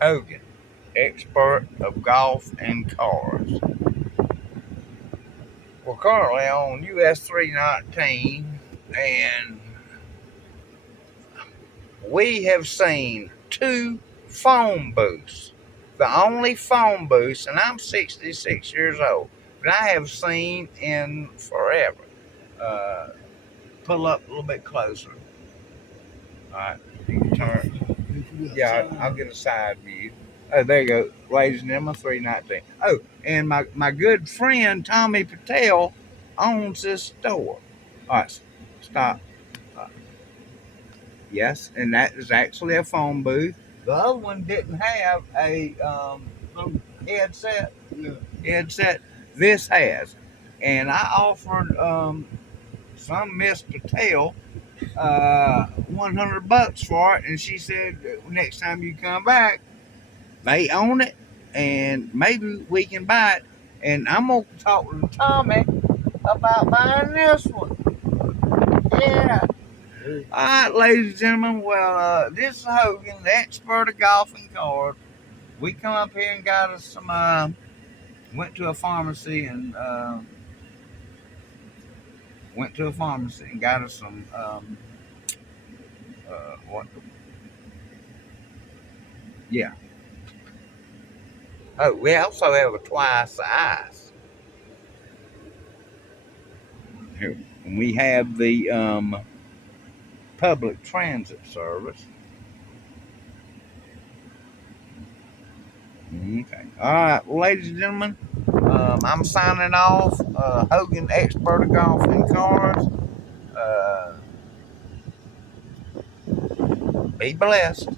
Hogan, expert of golf and cars. We're currently on US 319, and we have seen two phone booths. The only phone booths, and I'm 66 years old, but I have seen in forever. Uh, Pull up a little bit closer. All right, you can turn. Yeah, I'll get a side view. Oh, there you go, ladies and gentlemen, 319. Oh, and my good friend Tommy Patel owns this store. All right, stop. Uh, yes, and that is actually a phone booth. The other one didn't have a little headset. Yeah. Headset. This has, and I offered some Miss Patel $100 for it, and she said next time you come back, they own it, and maybe we can buy it. And I'm gonna talk to Tommy about buying this one. Yeah. All right, ladies and gentlemen. Well, this is Hogan, the expert of golf and cars. We come up here and got us some. Went to a pharmacy and got us some. What? Yeah. Oh, we also have a twice the ice. Here, and we have the public transit service. Okay. All right, well, ladies and gentlemen, I'm signing off. Hogan, expert of golf and cars. Uh, be blessed.